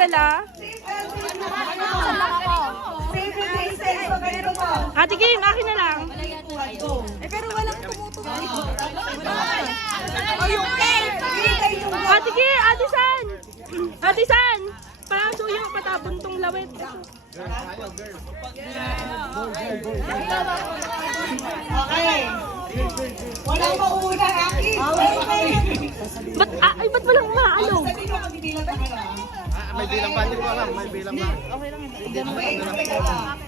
sila. Ate Kim, akin na lang. Pero walang tumutuloy. Ate Kim, Ate San. Ate San, pasuyo patabon tong lawit. Okay. Walang mauna, Aki. Ba't walang maano? Sabi nyo, magbibilang na kayo. May bilang pa, hindi ko alam. May bilang pa.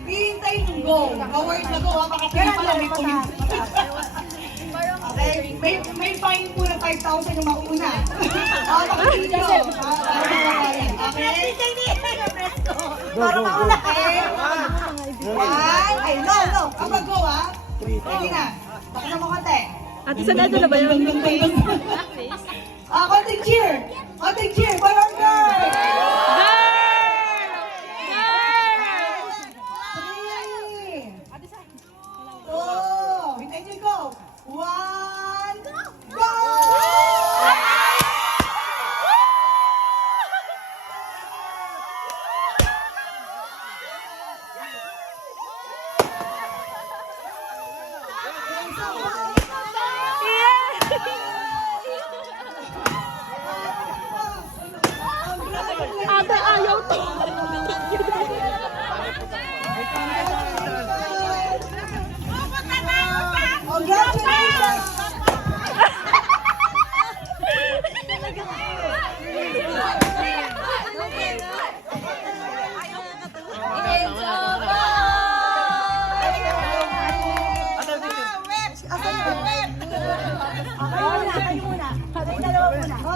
Hintay ng go. Forward na go, ha? Baka tingin pala may point. Okay, may fine po na 5,000 yung mauna. Baka tingin nyo. Okay? Para mauna. Okay? One. Ay, no. Kapag go, ha? Ready na. Bakit mo konti. Ate San, ano na ba yun? Konting cheer. Konting cheer. Boy or girl? Hintayin niyo go. One, go! Ate, ayaw to. Congratulations!